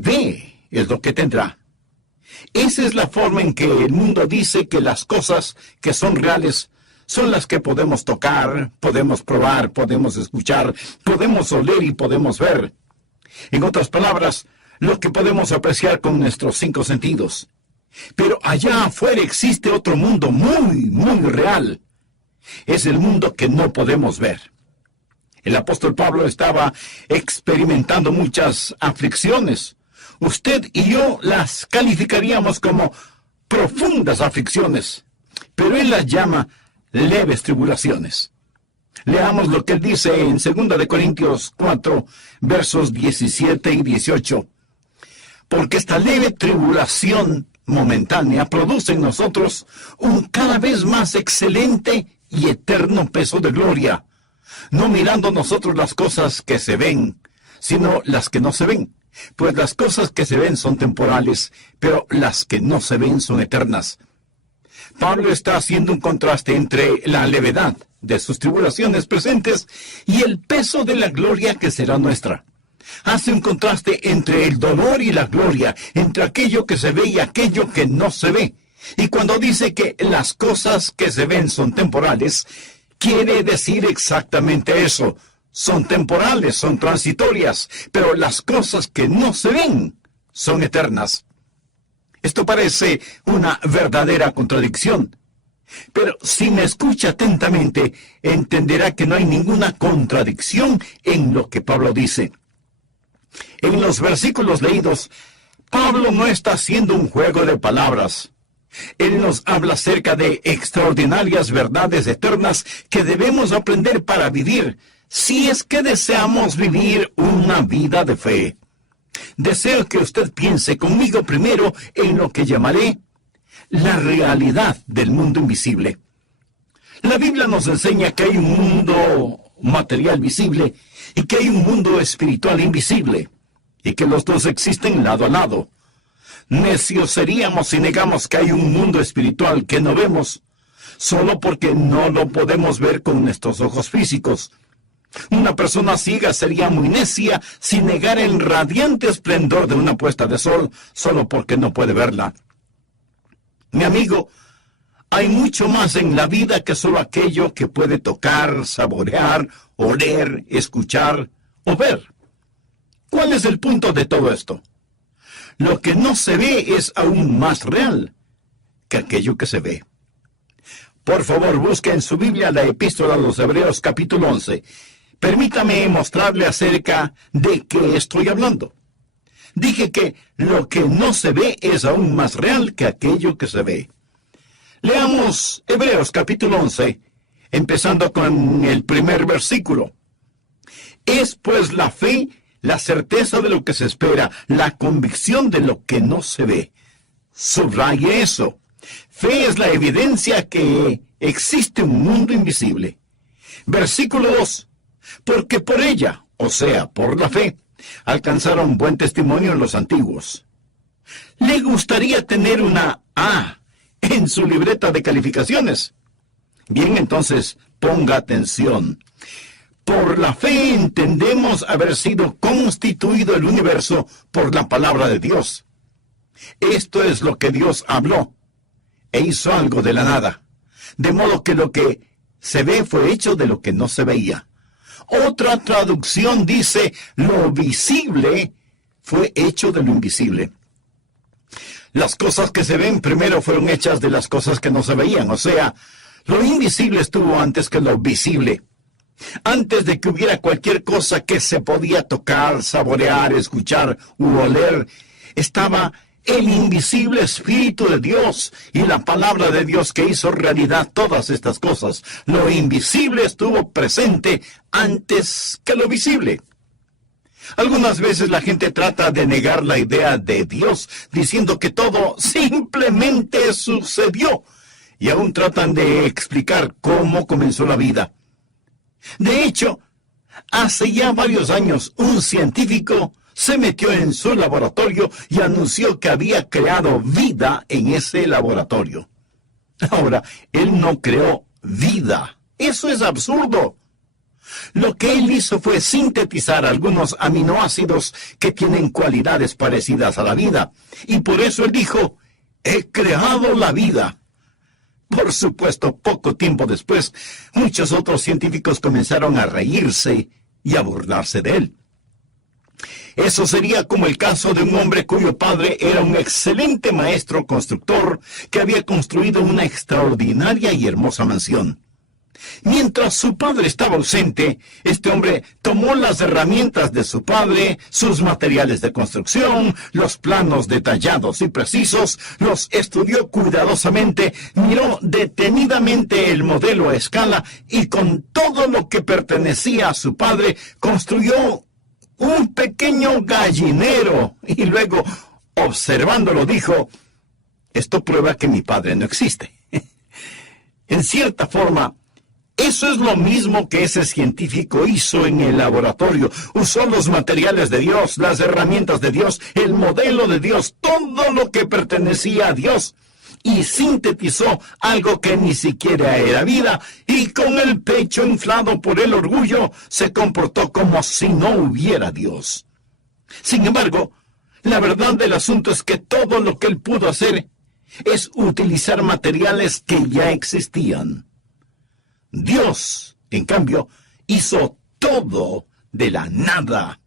ve es lo que tendrá. Esa es la forma en que el mundo dice que las cosas que son reales son las que podemos tocar, podemos probar, podemos escuchar, podemos oler y podemos ver. En otras palabras, lo que podemos apreciar con nuestros 5 sentidos. Pero allá afuera existe otro mundo muy, muy real. Es el mundo que no podemos ver. El apóstol Pablo estaba experimentando muchas aflicciones. Usted y yo las calificaríamos como profundas aflicciones, pero él las llama leves tribulaciones. Leamos lo que él dice en 2 de Corintios 4, versos 17 y 18. Porque esta leve tribulación momentánea produce en nosotros un cada vez más excelente y eterno peso de gloria, no mirando nosotros las cosas que se ven, sino las que no se ven. Pues las cosas que se ven son temporales, pero las que no se ven son eternas. Pablo está haciendo un contraste entre la levedad de sus tribulaciones presentes y el peso de la gloria que será nuestra. Hace un contraste entre el dolor y la gloria, entre aquello que se ve y aquello que no se ve. Y cuando dice que las cosas que se ven son temporales, quiere decir exactamente eso. Son temporales, son transitorias, pero las cosas que no se ven son eternas. Esto parece una verdadera contradicción. Pero si me escucha atentamente, entenderá que no hay ninguna contradicción en lo que Pablo dice. En los versículos leídos, Pablo no está haciendo un juego de palabras. Él nos habla acerca de extraordinarias verdades eternas que debemos aprender para vivir, si es que deseamos vivir una vida de fe. Deseo que usted piense conmigo primero en lo que llamaré la realidad del mundo invisible. La Biblia nos enseña que hay un mundo material visible y que hay un mundo espiritual invisible, y que los dos existen lado a lado. Necios seríamos si negamos que hay un mundo espiritual que no vemos, solo porque no lo podemos ver con nuestros ojos físicos. Una persona ciega sería muy necia si negara el radiante esplendor de una puesta de sol, solo porque no puede verla. Mi amigo, hay mucho más en la vida que solo aquello que puede tocar, saborear, oler, escuchar o ver. ¿Cuál es el punto de todo esto? Lo que no se ve es aún más real que aquello que se ve. Por favor, busque en su Biblia la Epístola a los Hebreos capítulo 11. Permítame mostrarle acerca de qué estoy hablando. Dije que lo que no se ve es aún más real que aquello que se ve. Leamos Hebreos capítulo 11, empezando con el primer versículo. Es pues la fe, la certeza de lo que se espera, la convicción de lo que no se ve. Subraye eso. Fe es la evidencia que existe un mundo invisible. Versículo 2. Porque por ella, o sea, por la fe, alcanzaron buen testimonio los antiguos. ¿Le gustaría tener una A en su libreta de calificaciones? Bien, entonces, ponga atención. Por la fe entendemos haber sido constituido el universo por la palabra de Dios. Esto es lo que Dios habló, e hizo algo de la nada. De modo que lo que se ve fue hecho de lo que no se veía. Otra traducción dice, lo visible fue hecho de lo invisible. Las cosas que se ven primero fueron hechas de las cosas que no se veían, o sea, lo invisible estuvo antes que lo visible. Antes de que hubiera cualquier cosa que se podía tocar, saborear, escuchar u oler, estaba el invisible Espíritu de Dios y la palabra de Dios que hizo realidad todas estas cosas. Lo invisible estuvo presente antes que lo visible. Algunas veces la gente trata de negar la idea de Dios, diciendo que todo simplemente sucedió, y aún tratan de explicar cómo comenzó la vida. De hecho, hace ya varios años, un científico se metió en su laboratorio y anunció que había creado vida en ese laboratorio. Ahora, él no creó vida. Eso es absurdo. Lo que él hizo fue sintetizar algunos aminoácidos que tienen cualidades parecidas a la vida. Y por eso él dijo, he creado la vida. Por supuesto, poco tiempo después, muchos otros científicos comenzaron a reírse y a burlarse de él. Eso sería como el caso de un hombre cuyo padre era un excelente maestro constructor que había construido una extraordinaria y hermosa mansión. Mientras su padre estaba ausente, este hombre tomó las herramientas de su padre, sus materiales de construcción, los planos detallados y precisos, los estudió cuidadosamente, miró detenidamente el modelo a escala y con todo lo que pertenecía a su padre, construyó un pequeño gallinero y luego, observándolo, dijo, esto prueba que mi padre no existe. En cierta forma, eso es lo mismo que ese científico hizo en el laboratorio. Usó los materiales de Dios, las herramientas de Dios, el modelo de Dios, todo lo que pertenecía a Dios, y sintetizó algo que ni siquiera era vida, y con el pecho inflado por el orgullo, se comportó como si no hubiera Dios. Sin embargo, la verdad del asunto es que todo lo que él pudo hacer es utilizar materiales que ya existían. Dios, en cambio, hizo todo de la nada.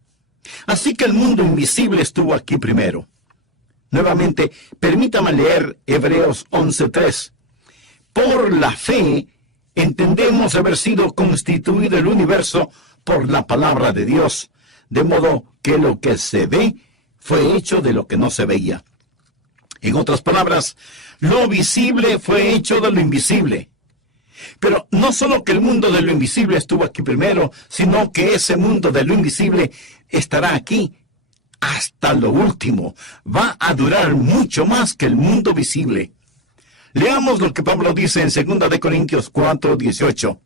Así que el mundo invisible estuvo aquí primero. Nuevamente, permítame leer Hebreos 11:3. Por la fe, entendemos haber sido constituido el universo por la palabra de Dios, de modo que lo que se ve fue hecho de lo que no se veía. En otras palabras, lo visible fue hecho de lo invisible. Pero no solo que el mundo de lo invisible estuvo aquí primero, sino que ese mundo de lo invisible estará aquí hasta lo último. Va a durar mucho más que el mundo visible. Leamos lo que Pablo dice en 2 Corintios 4:18.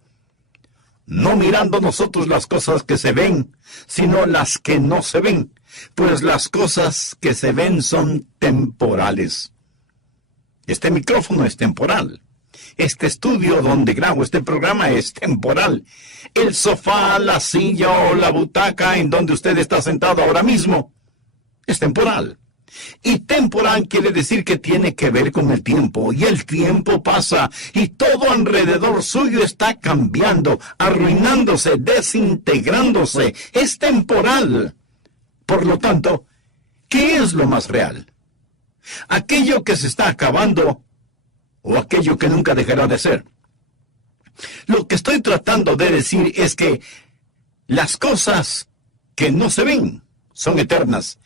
No mirando nosotros las cosas que se ven, sino las que no se ven, pues las cosas que se ven son temporales. Este micrófono es temporal. Este estudio donde grabo este programa es temporal. El sofá, la silla o la butaca en donde usted está sentado ahora mismo es temporal. Y temporal quiere decir que tiene que ver con el tiempo. Y el tiempo pasa y todo alrededor suyo está cambiando, arruinándose, desintegrándose. Es temporal. Por lo tanto, ¿qué es lo más real? ¿Aquello que se está acabando o aquello que nunca dejará de ser? Lo que estoy tratando de decir es que las cosas que no se ven son eternas.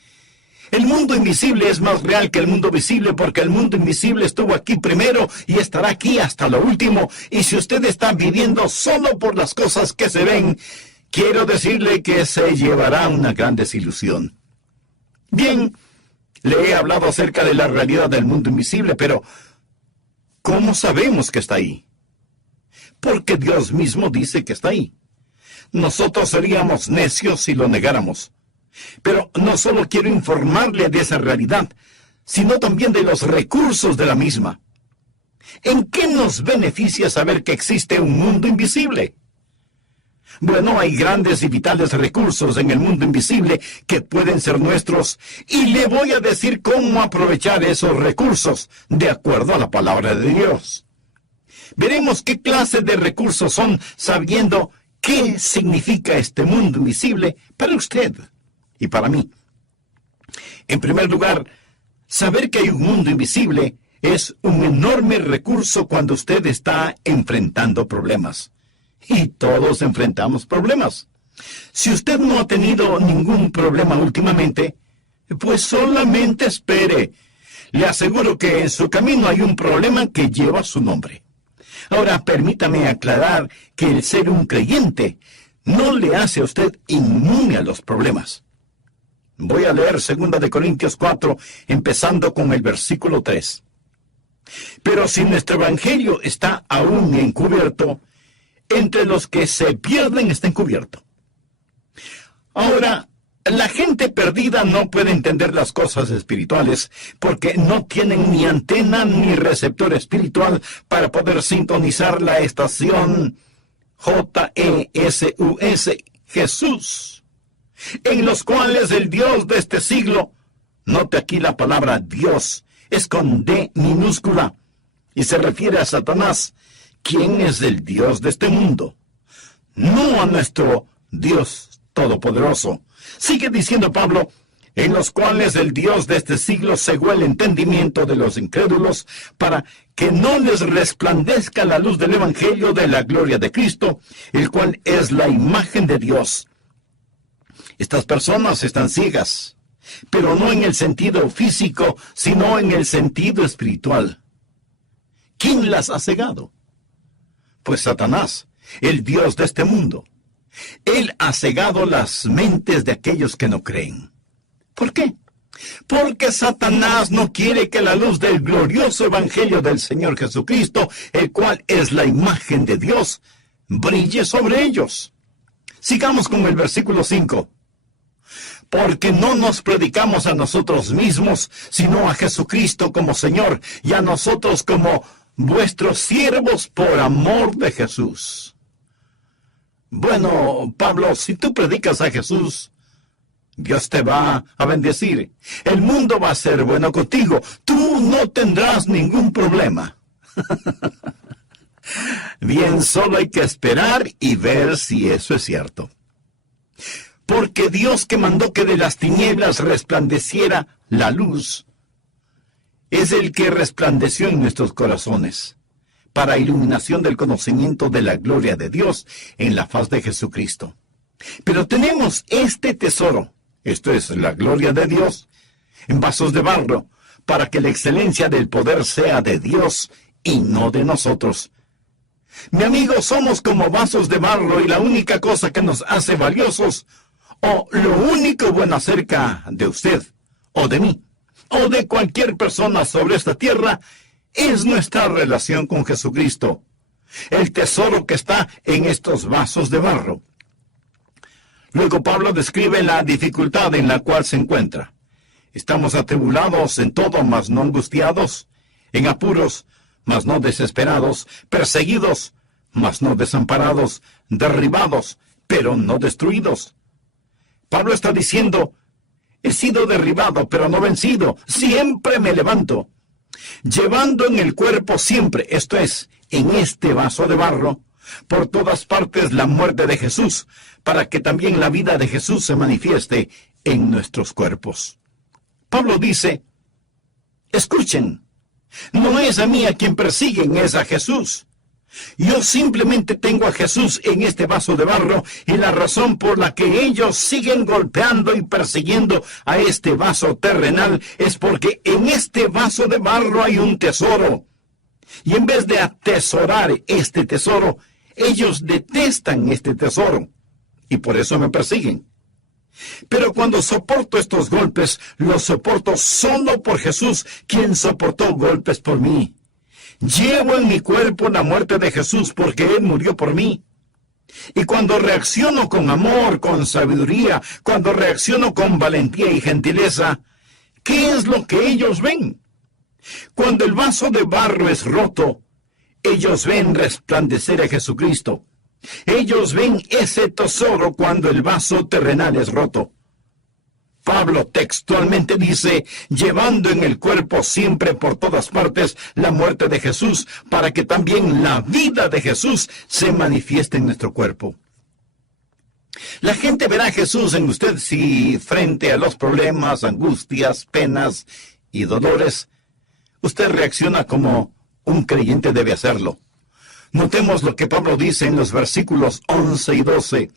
El mundo invisible es más real que el mundo visible porque el mundo invisible estuvo aquí primero y estará aquí hasta lo último. Y si usted está viviendo solo por las cosas que se ven, quiero decirle que se llevará una gran desilusión. Bien, le he hablado acerca de la realidad del mundo invisible, pero ¿cómo sabemos que está ahí? Porque Dios mismo dice que está ahí. Nosotros seríamos necios si lo negáramos. Pero no solo quiero informarle de esa realidad, sino también de los recursos de la misma. ¿En qué nos beneficia saber que existe un mundo invisible? Bueno, hay grandes y vitales recursos en el mundo invisible que pueden ser nuestros, y le voy a decir cómo aprovechar esos recursos de acuerdo a la palabra de Dios. Veremos qué clase de recursos son, sabiendo qué significa este mundo invisible para usted y para mí. En primer lugar, saber que hay un mundo invisible es un enorme recurso cuando usted está enfrentando problemas. Y todos enfrentamos problemas. Si usted no ha tenido ningún problema últimamente, pues solamente espere. Le aseguro que en su camino hay un problema que lleva su nombre. Ahora, permítame aclarar que el ser un creyente no le hace a usted inmune a los problemas. Voy a leer 2 Corintios 4, empezando con el versículo 3. Pero si nuestro evangelio está aún encubierto, entre los que se pierden está encubierto. Ahora, la gente perdida no puede entender las cosas espirituales porque no tienen ni antena ni receptor espiritual para poder sintonizar la estación J-E-S-U-S, Jesús, en los cuales el Dios de este siglo, note aquí la palabra Dios, es con D minúscula, y se refiere a Satanás, quien es el Dios de este mundo, no a nuestro Dios todopoderoso. Sigue diciendo Pablo, en los cuales el Dios de este siglo cegó el entendimiento de los incrédulos, para que no les resplandezca la luz del Evangelio de la gloria de Cristo, el cual es la imagen de Dios. Estas personas están ciegas, pero no en el sentido físico, sino en el sentido espiritual. ¿Quién las ha cegado? Pues Satanás, el Dios de este mundo. Él ha cegado las mentes de aquellos que no creen. ¿Por qué? Porque Satanás no quiere que la luz del glorioso Evangelio del Señor Jesucristo, el cual es la imagen de Dios, brille sobre ellos. Sigamos con el versículo 5. Porque no nos predicamos a nosotros mismos, sino a Jesucristo como Señor, y a nosotros como vuestros siervos por amor de Jesús. Bueno, Pablo, si tú predicas a Jesús, Dios te va a bendecir. El mundo va a ser bueno contigo. Tú no tendrás ningún problema. Bien, solo hay que esperar y ver si eso es cierto. Porque Dios, que mandó que de las tinieblas resplandeciera la luz, es el que resplandeció en nuestros corazones, para iluminación del conocimiento de la gloria de Dios en la faz de Jesucristo. Pero tenemos este tesoro, esto es la gloria de Dios, en vasos de barro, para que la excelencia del poder sea de Dios y no de nosotros. Mi amigo, somos como vasos de barro, y la única cosa que nos hace valiosos, o lo único bueno acerca de usted, o de mí, o de cualquier persona sobre esta tierra, es nuestra relación con Jesucristo, el tesoro que está en estos vasos de barro. Luego Pablo describe la dificultad en la cual se encuentra. Estamos atribulados en todo, mas no angustiados, en apuros, mas no desesperados, perseguidos, mas no desamparados, derribados, pero no destruidos. Pablo está diciendo, he sido derribado, pero no vencido, siempre me levanto, llevando en el cuerpo siempre, esto es, en este vaso de barro, por todas partes la muerte de Jesús, para que también la vida de Jesús se manifieste en nuestros cuerpos. Pablo dice, escuchen, no es a mí a quien persiguen, es a Jesús. Yo simplemente tengo a Jesús en este vaso de barro, y la razón por la que ellos siguen golpeando y persiguiendo a este vaso terrenal es porque en este vaso de barro hay un tesoro. Y en vez de atesorar este tesoro, ellos detestan este tesoro, y por eso me persiguen. Pero cuando soporto estos golpes, los soporto solo por Jesús, quien soportó golpes por mí. Llevo en mi cuerpo la muerte de Jesús porque Él murió por mí. Y cuando reacciono con amor, con sabiduría, cuando reacciono con valentía y gentileza, ¿qué es lo que ellos ven? Cuando el vaso de barro es roto, ellos ven resplandecer a Jesucristo. Ellos ven ese tesoro cuando el vaso terrenal es roto. Pablo textualmente dice, llevando en el cuerpo siempre por todas partes la muerte de Jesús, para que también la vida de Jesús se manifieste en nuestro cuerpo. La gente verá a Jesús en usted si frente a los problemas, angustias, penas y dolores, usted reacciona como un creyente debe hacerlo. Notemos lo que Pablo dice en los versículos 11 y 12.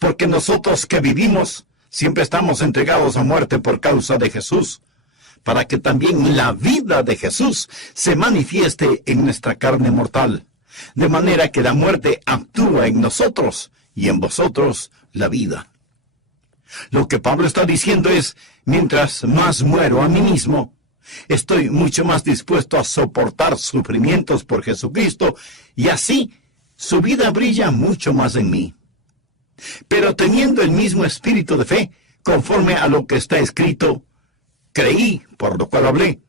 Porque nosotros que vivimos, siempre estamos entregados a muerte por causa de Jesús, para que también la vida de Jesús se manifieste en nuestra carne mortal, de manera que la muerte actúa en nosotros y en vosotros la vida. Lo que Pablo está diciendo es, mientras más muero a mí mismo, estoy mucho más dispuesto a soportar sufrimientos por Jesucristo, y así su vida brilla mucho más en mí. Pero teniendo el mismo espíritu de fe, conforme a lo que está escrito, creí, por lo cual hablé.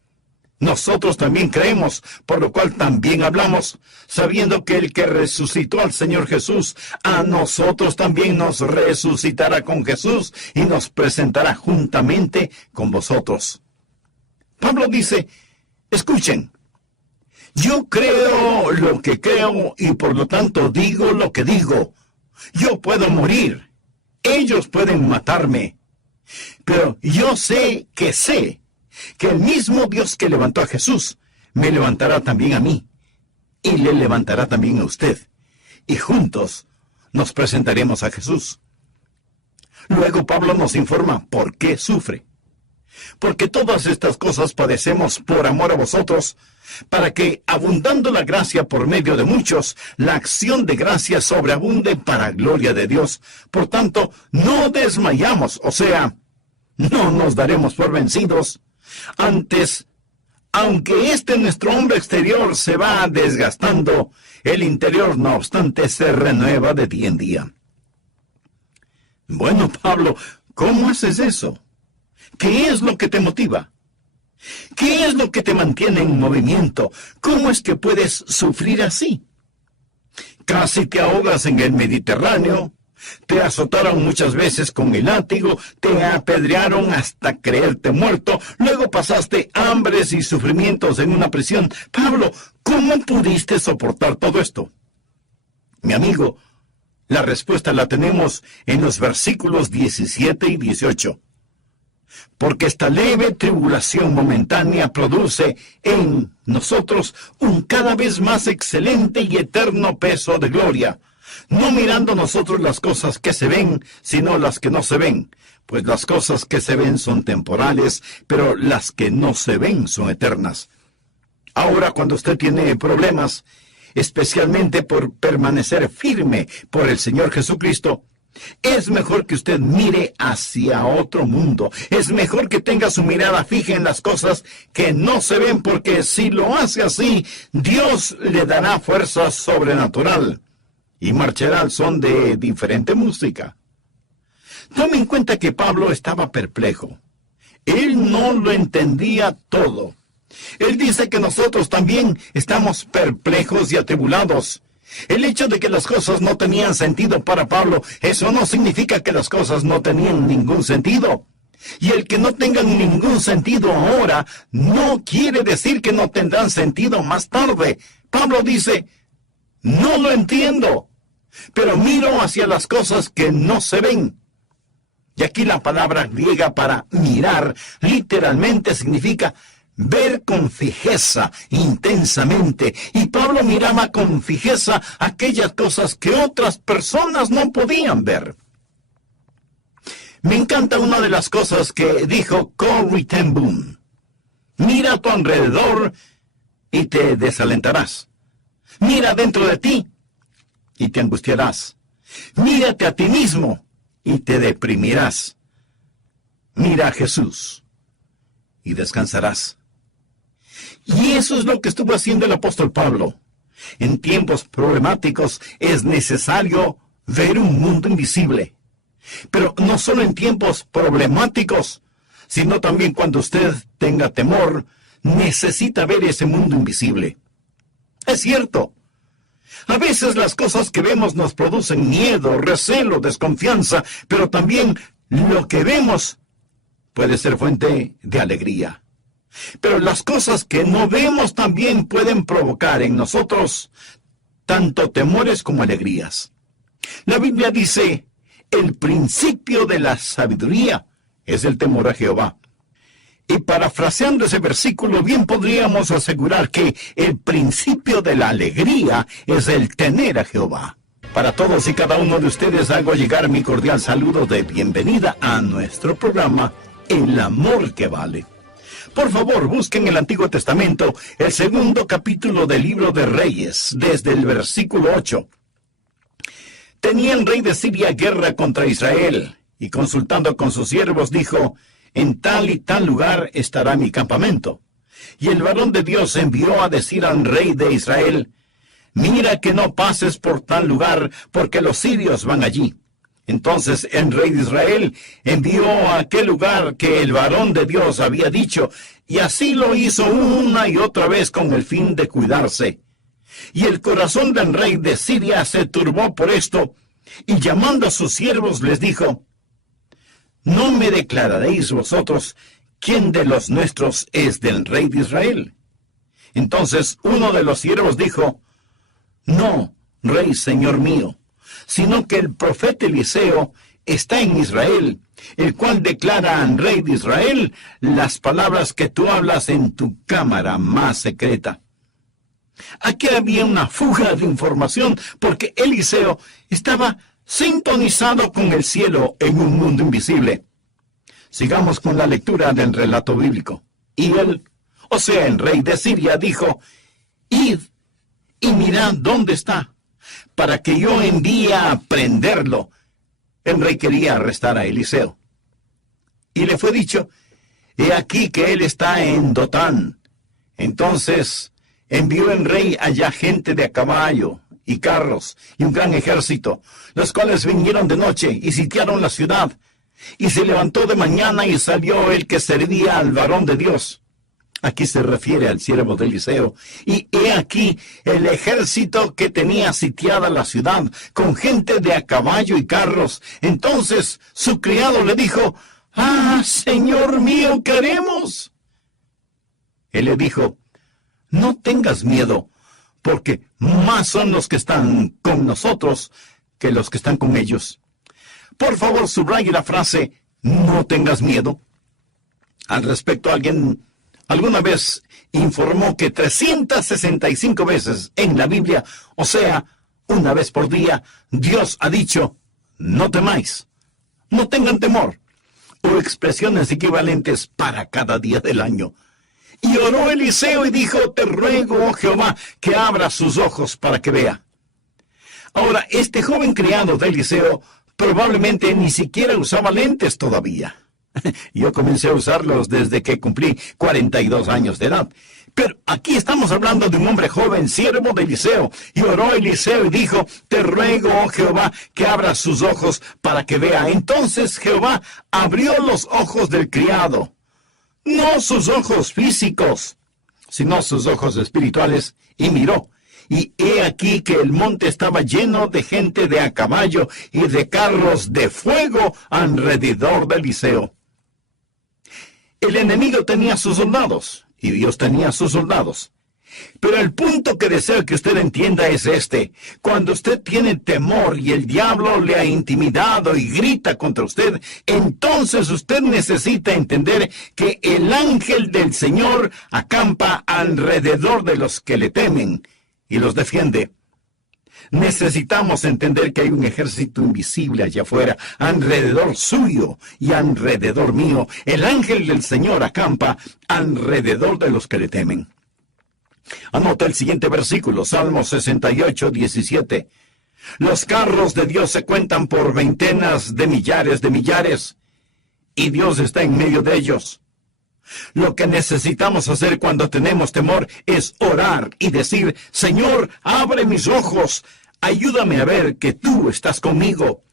Nosotros también creemos, por lo cual también hablamos, sabiendo que el que resucitó al Señor Jesús, a nosotros también nos resucitará con Jesús y nos presentará juntamente con vosotros. Pablo dice, escuchen, yo creo lo que creo y por lo tanto digo lo que digo. Yo puedo morir, ellos pueden matarme, pero yo sé que el mismo Dios que levantó a Jesús me levantará también a mí y le levantará también a usted. Y juntos nos presentaremos a Jesús. Luego Pablo nos informa por qué sufre. Porque todas estas cosas padecemos por amor a vosotros, para que, abundando la gracia por medio de muchos, la acción de gracia sobreabunde para gloria de Dios. Por tanto, no desmayamos, o sea, no nos daremos por vencidos. Antes, aunque nuestro hombre exterior se va desgastando, el interior, no obstante, se renueva de día en día. Bueno, Pablo, ¿cómo haces eso? ¿Qué es lo que te motiva? ¿Qué es lo que te mantiene en movimiento? ¿Cómo es que puedes sufrir así? Casi te ahogas en el Mediterráneo. Te azotaron muchas veces con el látigo, te apedrearon hasta creerte muerto, luego pasaste hambres y sufrimientos en una prisión. Pablo, ¿cómo pudiste soportar todo esto? Mi amigo, la respuesta la tenemos en los versículos 17 y 18. Porque esta leve tribulación momentánea produce en nosotros un cada vez más excelente y eterno peso de gloria, no mirando nosotros las cosas que se ven, sino las que no se ven, pues las cosas que se ven son temporales, pero las que no se ven son eternas. Ahora, cuando usted tiene problemas, especialmente por permanecer firme por el Señor Jesucristo, es mejor que usted mire hacia otro mundo. Es mejor que tenga su mirada fija en las cosas que no se ven, porque si lo hace así, Dios le dará fuerza sobrenatural y marchará al son de diferente música. Tome en cuenta que Pablo estaba perplejo. Él no lo entendía todo. Él dice que nosotros también estamos perplejos y atribulados. El hecho de que las cosas no tenían sentido para Pablo, eso no significa que las cosas no tenían ningún sentido. Y el que no tengan ningún sentido ahora, no quiere decir que no tendrán sentido más tarde. Pablo dice, no lo entiendo, pero miro hacia las cosas que no se ven. Y aquí la palabra griega para mirar literalmente significa ver con fijeza, intensamente. Y Pablo miraba con fijeza aquellas cosas que otras personas no podían ver. Me encanta una de las cosas que dijo Corrie ten Boom. Mira a tu alrededor y te desalentarás. Mira dentro de ti y te angustiarás. Mírate a ti mismo y te deprimirás. Mira a Jesús y descansarás. Y eso es lo que estuvo haciendo el apóstol Pablo. En tiempos problemáticos es necesario ver un mundo invisible. Pero no solo en tiempos problemáticos, sino también cuando usted tenga temor, necesita ver ese mundo invisible. Es cierto. A veces las cosas que vemos nos producen miedo, recelo, desconfianza, pero también lo que vemos puede ser fuente de alegría. Pero las cosas que no vemos también pueden provocar en nosotros tanto temores como alegrías. La Biblia dice, el principio de la sabiduría es el temor a Jehová. Y parafraseando ese versículo, bien podríamos asegurar que el principio de la alegría es el tener a Jehová. Para todos y cada uno de ustedes hago llegar mi cordial saludo de bienvenida a nuestro programa El Amor que Vale. Por favor, busquen en el Antiguo Testamento el 2º capítulo del libro de Reyes, desde el versículo 8. Tenía el rey de Siria guerra contra Israel, y consultando con sus siervos dijo, en tal y tal lugar estará mi campamento. Y el varón de Dios envió a decir al rey de Israel, mira que no pases por tal lugar, porque los sirios van allí. Entonces el rey de Israel envió a aquel lugar que el varón de Dios había dicho, y así lo hizo una y otra vez con el fin de cuidarse. Y el corazón del rey de Siria se turbó por esto, y llamando a sus siervos les dijo, ¿no me declararéis vosotros quién de los nuestros es del rey de Israel? Entonces uno de los siervos dijo, no, rey señor mío, sino que el profeta Eliseo está en Israel, el cual declara al rey de Israel las palabras que tú hablas en tu cámara más secreta. Aquí había una fuga de información, porque Eliseo estaba sintonizado con el cielo en un mundo invisible. Sigamos con la lectura del relato bíblico. Y él, o sea, el rey de Siria, dijo, id y mirad dónde está, para que yo envíe a prenderlo. El rey quería arrestar a Eliseo. Y le fue dicho, he aquí que él está en Dotán. Entonces envió el rey allá gente de a caballo y carros y un gran ejército, los cuales vinieron de noche y sitiaron la ciudad. Y se levantó de mañana y salió el que servía al varón de Dios. Aquí se refiere al siervo de Eliseo. Y he aquí el ejército que tenía sitiada la ciudad, con gente de a caballo y carros. Entonces su criado le dijo, ¡ah, señor mío, qué haremos! Él le dijo, no tengas miedo, porque más son los que están con nosotros que los que están con ellos. Por favor, subraye la frase, no tengas miedo. Al respecto, alguien alguna vez informó que 365 veces en la Biblia, o sea, una vez por día, Dios ha dicho, no temáis, no tengan temor, o expresiones equivalentes para cada día del año. Y oró Eliseo y dijo, te ruego, oh Jehová, que abra sus ojos para que vea. Ahora, este joven criado de Eliseo probablemente ni siquiera usaba lentes todavía. Yo comencé a usarlos desde que cumplí 42 años de edad. Pero aquí estamos hablando de un hombre joven, siervo de Eliseo. Y oró Eliseo y dijo, te ruego, oh Jehová, que abra sus ojos para que vea. Entonces Jehová abrió los ojos del criado. No sus ojos físicos, sino sus ojos espirituales, y miró. Y he aquí que el monte estaba lleno de gente de a caballo y de carros de fuego alrededor de Eliseo. El enemigo tenía sus soldados, y Dios tenía sus soldados. Pero el punto que deseo que usted entienda es este. Cuando usted tiene temor y el diablo le ha intimidado y grita contra usted, entonces usted necesita entender que el ángel del Señor acampa alrededor de los que le temen y los defiende. Necesitamos entender que hay un ejército invisible allá afuera, alrededor suyo y alrededor mío. El ángel del Señor acampa alrededor de los que le temen. Anota el siguiente versículo, Salmo 68, 17. Los carros de Dios se cuentan por veintenas de millares, y Dios está en medio de ellos. Lo que necesitamos hacer cuando tenemos temor es orar y decir, Señor, abre mis ojos, ayúdame a ver que tú estás conmigo.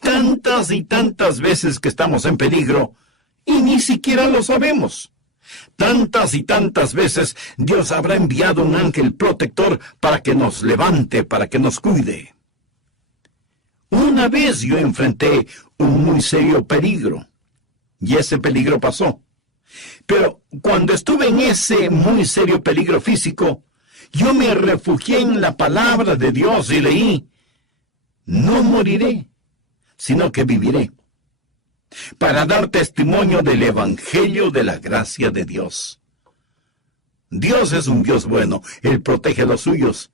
Tantas y tantas veces que estamos en peligro, y ni siquiera lo sabemos. Tantas y tantas veces Dios habrá enviado un ángel protector para que nos levante, para que nos cuide. Una vez yo enfrenté un muy serio peligro, y ese peligro pasó. Pero cuando estuve en ese muy serio peligro físico, yo me refugié en la palabra de Dios y leí, no moriré, sino que viviré, para dar testimonio del evangelio de la gracia de Dios. Dios es un Dios bueno, Él protege a los suyos.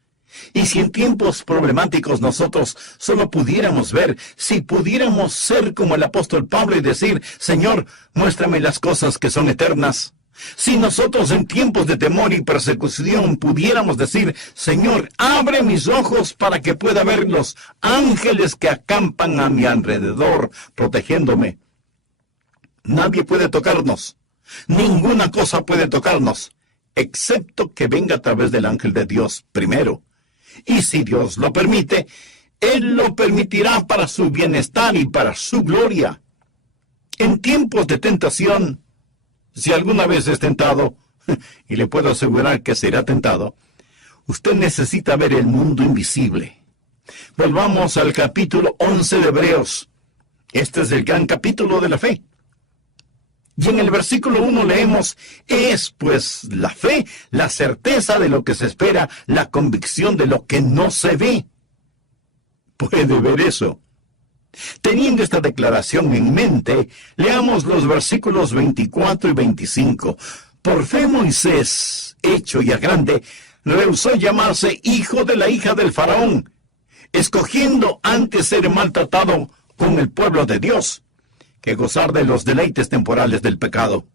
Y si en tiempos problemáticos nosotros solo pudiéramos ver, si pudiéramos ser como el apóstol Pablo y decir, Señor, muéstrame las cosas que son eternas. Si nosotros en tiempos de temor y persecución pudiéramos decir, Señor, abre mis ojos para que pueda ver los ángeles que acampan a mi alrededor, protegiéndome. Nadie puede tocarnos, ninguna cosa puede tocarnos, excepto que venga a través del ángel de Dios primero. Y si Dios lo permite, Él lo permitirá para su bienestar y para su gloria. En tiempos de tentación, si alguna vez es tentado, y le puedo asegurar que será tentado, usted necesita ver el mundo invisible. Volvamos al capítulo 11 de Hebreos. Este es el gran capítulo de la fe. Y en el versículo 1 leemos, es pues la fe, la certeza de lo que se espera, la convicción de lo que no se ve. ¿Puede ver eso? Teniendo esta declaración en mente, leamos los versículos 24 y 25. Por fe Moisés, hecho ya grande, rehusó llamarse hijo de la hija del faraón, escogiendo antes ser maltratado con el pueblo de Dios, que gozar de los deleites temporales del pecado.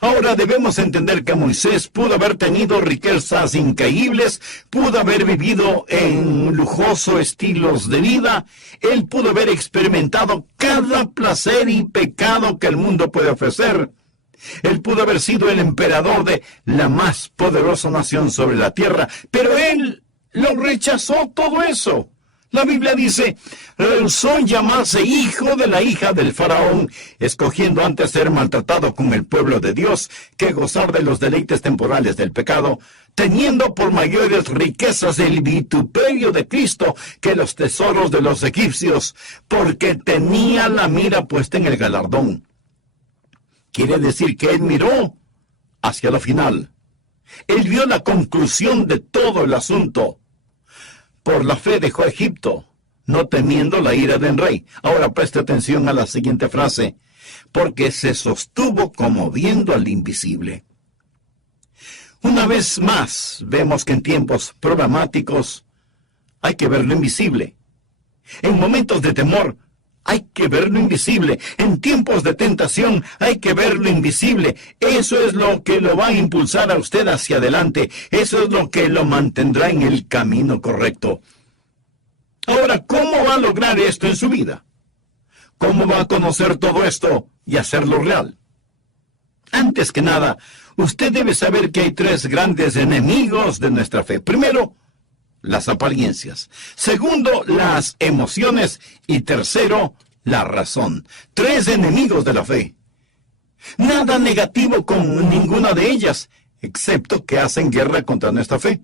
Ahora debemos entender que Moisés pudo haber tenido riquezas increíbles, pudo haber vivido en lujosos estilos de vida, él pudo haber experimentado cada placer y pecado que el mundo puede ofrecer. Él pudo haber sido el emperador de la más poderosa nación sobre la tierra, pero él lo rechazó todo eso. La Biblia dice, rehusó llamarse hijo de la hija del faraón, escogiendo antes ser maltratado con el pueblo de Dios que gozar de los deleites temporales del pecado, teniendo por mayores riquezas el vituperio de Cristo que los tesoros de los egipcios, porque tenía la mira puesta en el galardón. Quiere decir que él miró hacia lo final. Él vio la conclusión de todo el asunto. Por la fe dejó Egipto, no temiendo la ira del rey. Ahora preste atención a la siguiente frase. Porque se sostuvo como viendo al invisible. Una vez más, vemos que en tiempos problemáticos hay que ver lo invisible. En momentos de temor, hay que ver lo invisible. En tiempos de tentación, hay que ver lo invisible. Eso es lo que lo va a impulsar a usted hacia adelante. Eso es lo que lo mantendrá en el camino correcto. Ahora, ¿cómo va a lograr esto en su vida? ¿Cómo va a conocer todo esto y hacerlo real? Antes que nada, usted debe saber que hay tres grandes enemigos de nuestra fe. Primero, las apariencias. Segundo, las emociones. Y tercero, la razón. Tres enemigos de la fe. Nada negativo con ninguna de ellas, excepto que hacen guerra contra nuestra fe,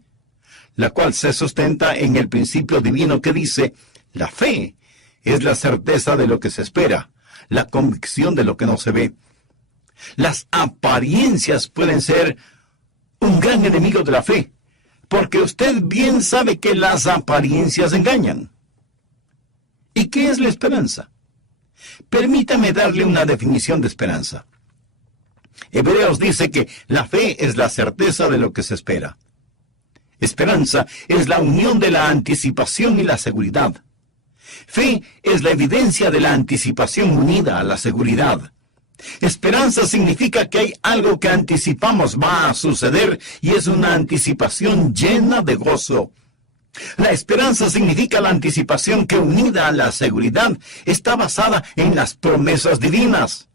la cual se sustenta en el principio divino que dice, la fe es la certeza de lo que se espera, la convicción de lo que no se ve. Las apariencias pueden ser un gran enemigo de la fe, porque usted bien sabe que las apariencias engañan. ¿Y qué es la esperanza? Permítame darle una definición de esperanza. Hebreos dice que la fe es la certeza de lo que se espera. Esperanza es la unión de la anticipación y la seguridad. Fe es la evidencia de la anticipación unida a la seguridad. Esperanza significa que hay algo que anticipamos va a suceder y es una anticipación llena de gozo. La esperanza significa la anticipación que, unida a la seguridad, está basada en las promesas divinas.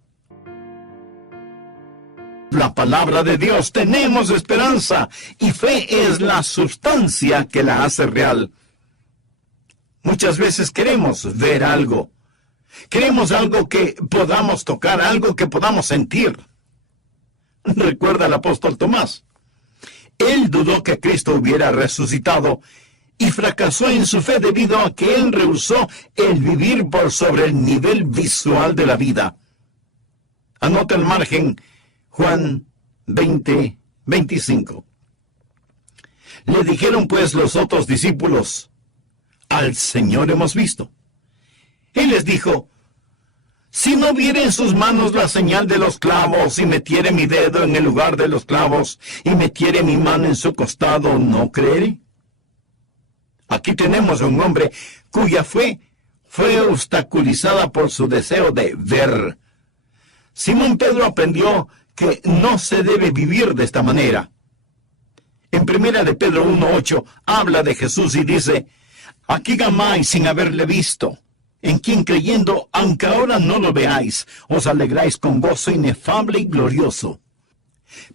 La palabra de Dios, tenemos esperanza, y fe es la sustancia que la hace real. Muchas veces queremos ver algo. Queremos algo que podamos tocar, algo que podamos sentir. Recuerda al apóstol Tomás. Él dudó que Cristo hubiera resucitado y fracasó en su fe debido a que él rehusó el vivir por sobre el nivel visual de la vida. Anota el margen Juan 20:25. Le dijeron pues los otros discípulos, al Señor hemos visto. Él les dijo, si no viere en sus manos la señal de los clavos, y metiere mi dedo en el lugar de los clavos, y metiere mi mano en su costado, ¿no creeré? Aquí tenemos a un hombre cuya fe fue obstaculizada por su deseo de ver. Simón Pedro aprendió que no se debe vivir de esta manera. En 1 de Pedro 1:8 habla de Jesús y dice, aquí amáis sin haberle visto, en quien creyendo, aunque ahora no lo veáis, os alegráis con gozo inefable y glorioso.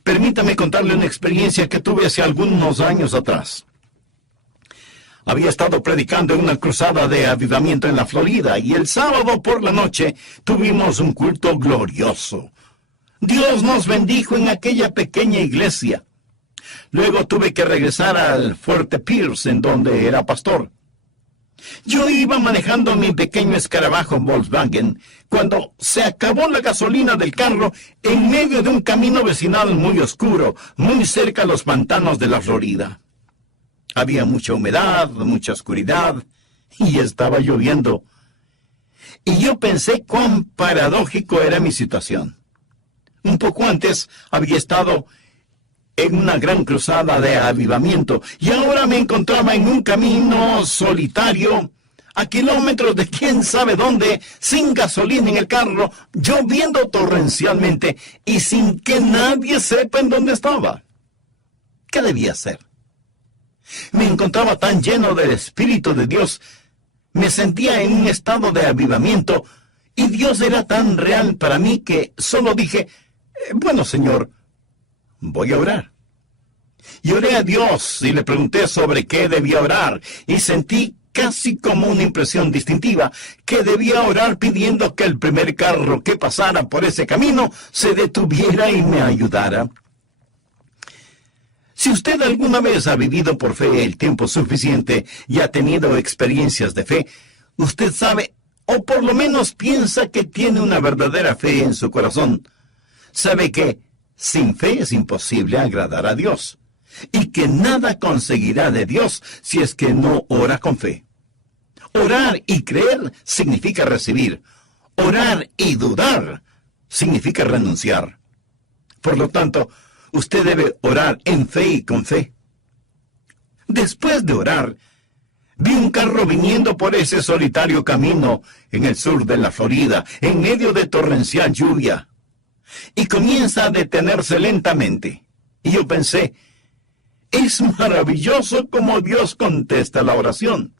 Permítame contarle una experiencia que tuve hace algunos años atrás. Había estado predicando en una cruzada de avivamiento en la Florida y el sábado por la noche tuvimos un culto glorioso. Dios nos bendijo en aquella pequeña iglesia. Luego tuve que regresar al Fuerte Pierce, en donde era pastor. Yo iba manejando mi pequeño escarabajo Volkswagen cuando se acabó la gasolina del carro en medio de un camino vecinal muy oscuro, muy cerca a los pantanos de la Florida. Había mucha humedad, mucha oscuridad, y estaba lloviendo. Y yo pensé cuán paradójico era mi situación. Un poco antes había estado en una gran cruzada de avivamiento, y ahora me encontraba en un camino solitario, a kilómetros de quién sabe dónde, sin gasolina en el carro, lloviendo torrencialmente, y sin que nadie sepa en dónde estaba. ¿Qué debía hacer? Me encontraba tan lleno del Espíritu de Dios, me sentía en un estado de avivamiento, y Dios era tan real para mí que solo dije, bueno, Señor, voy a orar. Y oré a Dios y le pregunté sobre qué debía orar, y sentí casi como una impresión distintiva, que debía orar pidiendo que el primer carro que pasara por ese camino se detuviera y me ayudara. Si usted alguna vez ha vivido por fe el tiempo suficiente y ha tenido experiencias de fe, usted sabe, o por lo menos piensa que tiene una verdadera fe en su corazón. Sabe que sin fe es imposible agradar a Dios, y que nada conseguirá de Dios si es que no ora con fe. Orar y creer significa recibir. Orar y dudar significa renunciar. Por lo tanto, usted debe orar en fe y con fe. Después de orar, vi un carro viniendo por ese solitario camino en el sur de la Florida, en medio de torrencial lluvia, y comienza a detenerse lentamente. Y yo pensé, es maravilloso cómo Dios contesta la oración.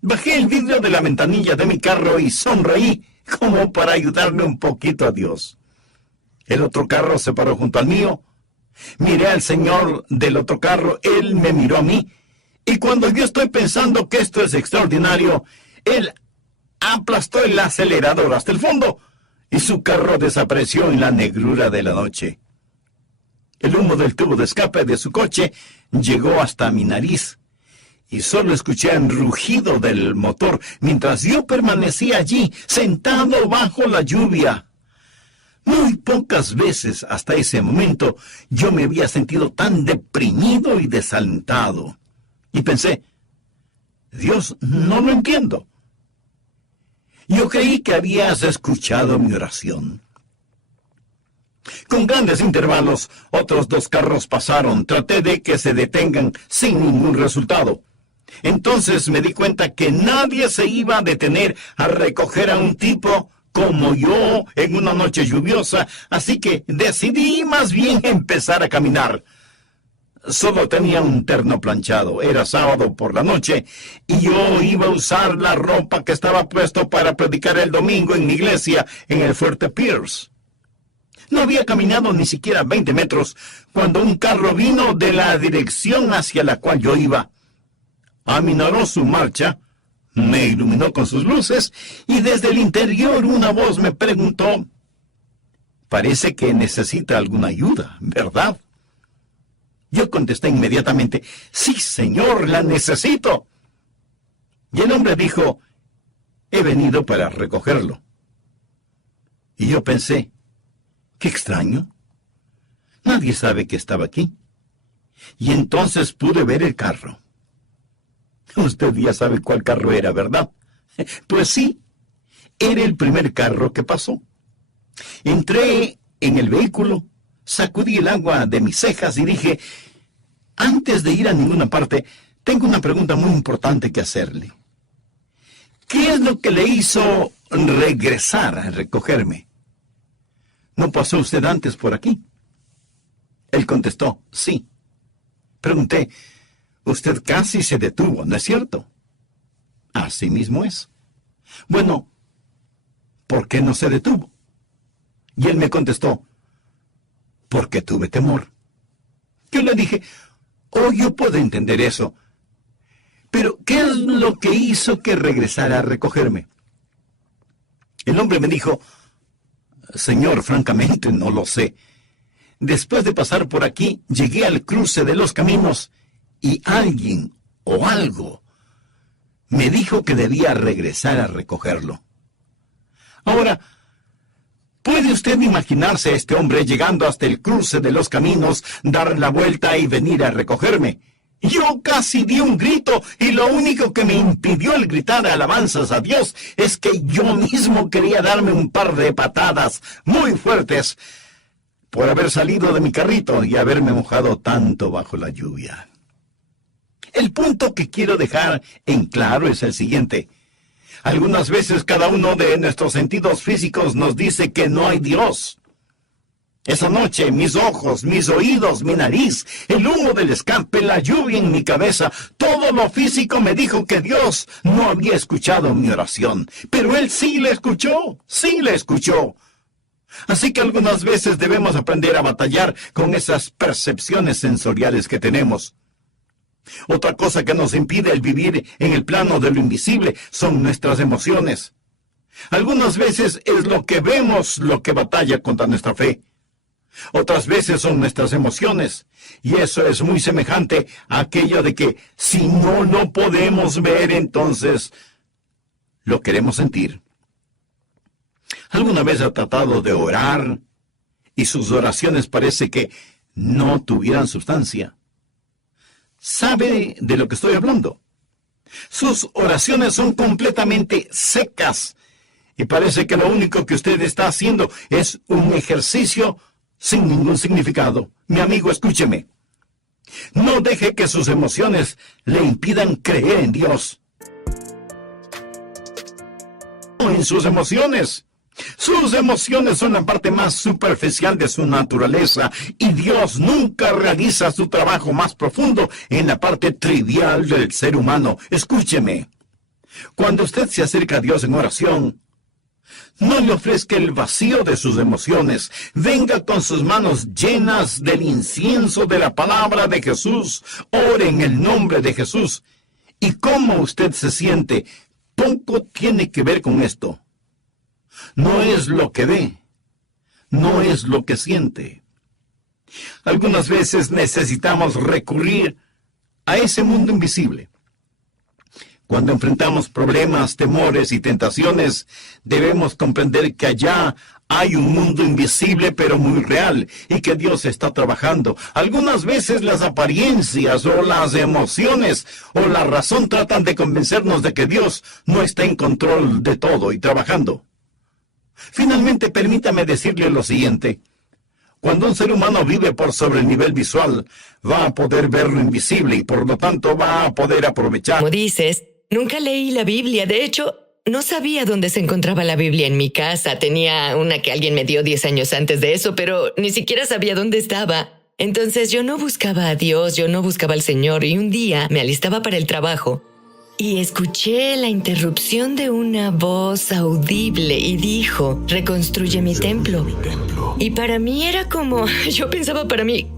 Bajé el vidrio de la ventanilla de mi carro y sonreí como para ayudarle un poquito a Dios. El otro carro se paró junto al mío. Miré al señor del otro carro, él me miró a mí, y cuando yo estoy pensando que esto es extraordinario, él aplastó el acelerador hasta el fondo, y su carro desapareció en la negrura de la noche. El humo del tubo de escape de su coche llegó hasta mi nariz, y solo escuché el rugido del motor mientras yo permanecía allí, sentado bajo la lluvia. Muy pocas veces hasta ese momento yo me había sentido tan deprimido y desalentado. Y pensé, Dios, no lo entiendo. Yo creí que habías escuchado mi oración. Con grandes intervalos, otros 2 carros pasaron. Traté de que se detengan sin ningún resultado. Entonces me di cuenta que nadie se iba a detener a recoger a un tipo como yo en una noche lluviosa, así que decidí más bien empezar a caminar. Solo tenía un terno planchado, era sábado por la noche, y yo iba a usar la ropa que estaba puesto para predicar el domingo en mi iglesia en el Fuerte Pierce. No había caminado ni siquiera 20 metros cuando un carro vino de la dirección hacia la cual yo iba. Aminoró su marcha, me iluminó con sus luces, y desde el interior una voz me preguntó, «Parece que necesita alguna ayuda, ¿verdad?» Yo contesté inmediatamente, «Sí, señor, la necesito». Y el hombre dijo, «He venido para recogerlo». Y yo pensé, «Qué extraño. Nadie sabe que estaba aquí». Y entonces pude ver el carro. Usted ya sabe cuál carro era, ¿verdad? Pues sí, era el primer carro que pasó. Entré en el vehículo, sacudí el agua de mis cejas y dije, antes de ir a ninguna parte, tengo una pregunta muy importante que hacerle. ¿Qué es lo que le hizo regresar a recogerme? ¿No pasó usted antes por aquí? Él contestó, sí. Pregunté, usted casi se detuvo, ¿no es cierto? Así mismo es. Bueno, ¿por qué no se detuvo? Y él me contestó, porque tuve temor. Yo le dije, oh, yo puedo entender eso. Pero, ¿qué es lo que hizo que regresara a recogerme? El hombre me dijo, Señor, francamente no lo sé. Después de pasar por aquí, llegué al cruce de los caminos y alguien o algo me dijo que debía regresar a recogerlo. Ahora, ¿puede usted imaginarse a este hombre llegando hasta el cruce de los caminos, dar la vuelta y venir a recogerme? Yo casi di un grito y lo único que me impidió el gritar alabanzas a Dios es que yo mismo quería darme un par de patadas muy fuertes por haber salido de mi carrito y haberme mojado tanto bajo la lluvia. El punto que quiero dejar en claro es el siguiente. Algunas veces cada uno de nuestros sentidos físicos nos dice que no hay Dios. Esa noche, mis ojos, mis oídos, mi nariz, el humo del escape, la lluvia en mi cabeza, todo lo físico me dijo que Dios no había escuchado mi oración. Pero Él sí la escuchó, sí la escuchó. Así que algunas veces debemos aprender a batallar con esas percepciones sensoriales que tenemos. Otra cosa que nos impide el vivir en el plano de lo invisible son nuestras emociones. Algunas veces es lo que vemos lo que batalla contra nuestra fe. Otras veces son nuestras emociones. Y eso es muy semejante a aquello de que si no lo podemos ver, entonces lo queremos sentir. ¿Alguna vez ha tratado de orar y sus oraciones parece que no tuvieran sustancia? ¿Sabe de lo que estoy hablando? Sus oraciones son completamente secas y parece que lo único que usted está haciendo es un ejercicio sin ningún significado. Mi amigo, escúcheme. No deje que sus emociones le impidan creer en Dios. No en sus emociones. Sus emociones son la parte más superficial de su naturaleza y Dios nunca realiza su trabajo más profundo en la parte trivial del ser humano. Escúcheme. Cuando usted se acerca a Dios en oración, no le ofrezca el vacío de sus emociones. Venga con sus manos llenas del incienso de la palabra de Jesús. Ore en el nombre de Jesús. ¿Y cómo usted se siente? Poco tiene que ver con esto. No es lo que ve, no es lo que siente. Algunas veces necesitamos recurrir a ese mundo invisible. Cuando enfrentamos problemas, temores y tentaciones, debemos comprender que allá hay un mundo invisible pero muy real y que Dios está trabajando. Algunas veces las apariencias o las emociones o la razón tratan de convencernos de que Dios no está en control de todo y trabajando. Finalmente, permítame decirle lo siguiente. Cuando un ser humano vive por sobre el nivel visual, va a poder ver lo invisible y por lo tanto va a poder aprovechar. Como dices, nunca leí la Biblia. De hecho, no sabía dónde se encontraba la Biblia en mi casa. Tenía una que alguien me dio 10 años antes de eso, pero ni siquiera sabía dónde estaba. Entonces yo no buscaba a Dios, yo no buscaba al Señor, y un día me alistaba para el trabajo y escuché la interrupción de una voz audible y dijo, reconstruye mi templo. Y para mí era como, yo pensaba para mí,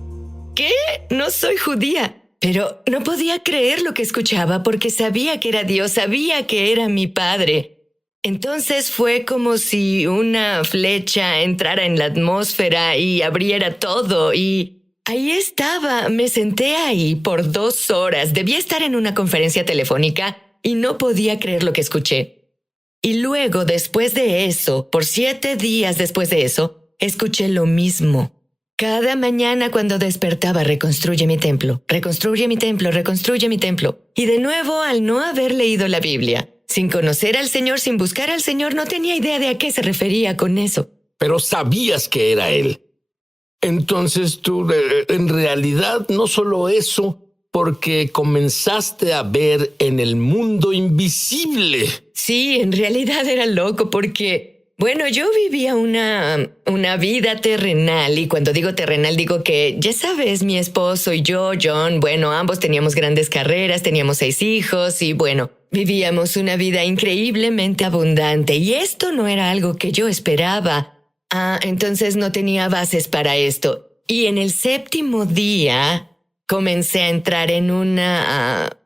¿qué? No soy judía. Pero no podía creer lo que escuchaba porque sabía que era Dios, sabía que era mi Padre. Entonces fue como si una flecha entrara en la atmósfera y abriera todo y ahí estaba, me senté ahí por 2 horas. Debía estar en una conferencia telefónica y no podía creer lo que escuché. Y luego, después de eso, por 7 días después de eso, escuché lo mismo. Cada mañana cuando despertaba, reconstruye mi templo, reconstruye mi templo, reconstruye mi templo. Y de nuevo, al no haber leído la Biblia, sin conocer al Señor, sin buscar al Señor, no tenía idea de a qué se refería con eso. Pero sabías que era Él. Entonces tú, en realidad, no solo eso, porque comenzaste a ver en el mundo invisible. Sí, en realidad era loco porque, bueno, yo vivía una vida terrenal, y cuando digo terrenal digo que, ya sabes, mi esposo y yo, John, bueno, ambos teníamos grandes carreras, teníamos 6 hijos y bueno, vivíamos una vida increíblemente abundante y esto no era algo que yo esperaba. Entonces no tenía bases para esto. Y en el 7º día comencé a entrar en una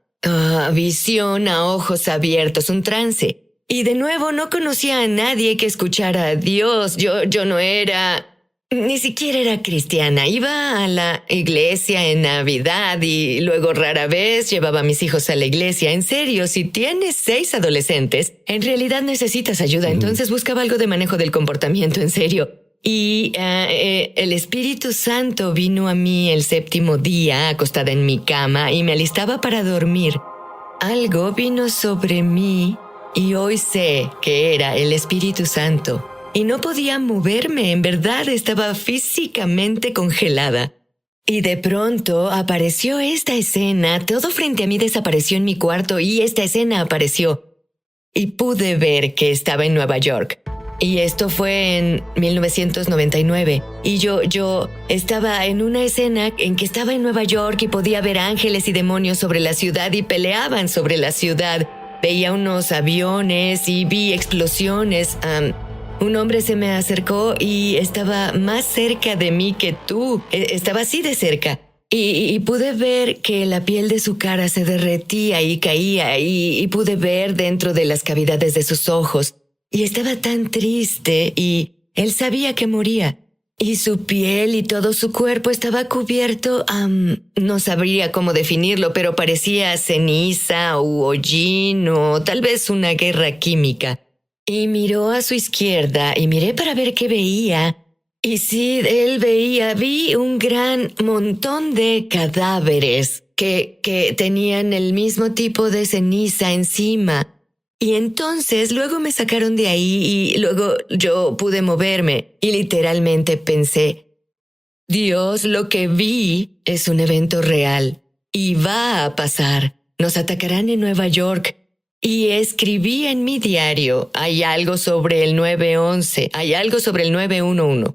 visión a ojos abiertos, un trance. Y de nuevo no conocía a nadie que escuchara a Dios. Yo no era... Ni siquiera era cristiana. Iba a la iglesia en Navidad y luego rara vez llevaba a mis hijos a la iglesia. En serio, si tienes 6 adolescentes, en realidad necesitas ayuda. Entonces buscaba algo de manejo del comportamiento, en serio. Y el Espíritu Santo vino a mí el 7º día, acostada en mi cama, y me alistaba para dormir. Algo vino sobre mí y hoy sé que era el Espíritu Santo. Y no podía moverme, en verdad estaba físicamente congelada. Y de pronto apareció esta escena, todo frente a mí desapareció en mi cuarto y esta escena apareció. Y pude ver que estaba en Nueva York. Y esto fue en 1999. Y yo estaba en una escena en que estaba en Nueva York y podía ver ángeles y demonios sobre la ciudad y peleaban sobre la ciudad. Veía unos aviones y vi explosiones. Un hombre se me acercó y estaba más cerca de mí que tú. Estaba así de cerca. Y pude ver que la piel de su cara se derretía y caía y pude ver dentro de las cavidades de sus ojos. Y estaba tan triste y él sabía que moría. Y su piel y todo su cuerpo estaba cubierto, no sabría cómo definirlo, pero parecía ceniza u hollín o tal vez una guerra química. Y miró a su izquierda y miré para ver qué veía. Y sí, vi un gran montón de cadáveres que tenían el mismo tipo de ceniza encima. Y entonces luego me sacaron de ahí y luego yo pude moverme. Y literalmente pensé, Dios, lo que vi es un evento real. Y va a pasar. Nos atacarán en Nueva York. Y escribí en mi diario, hay algo sobre el 911, hay algo sobre el 911.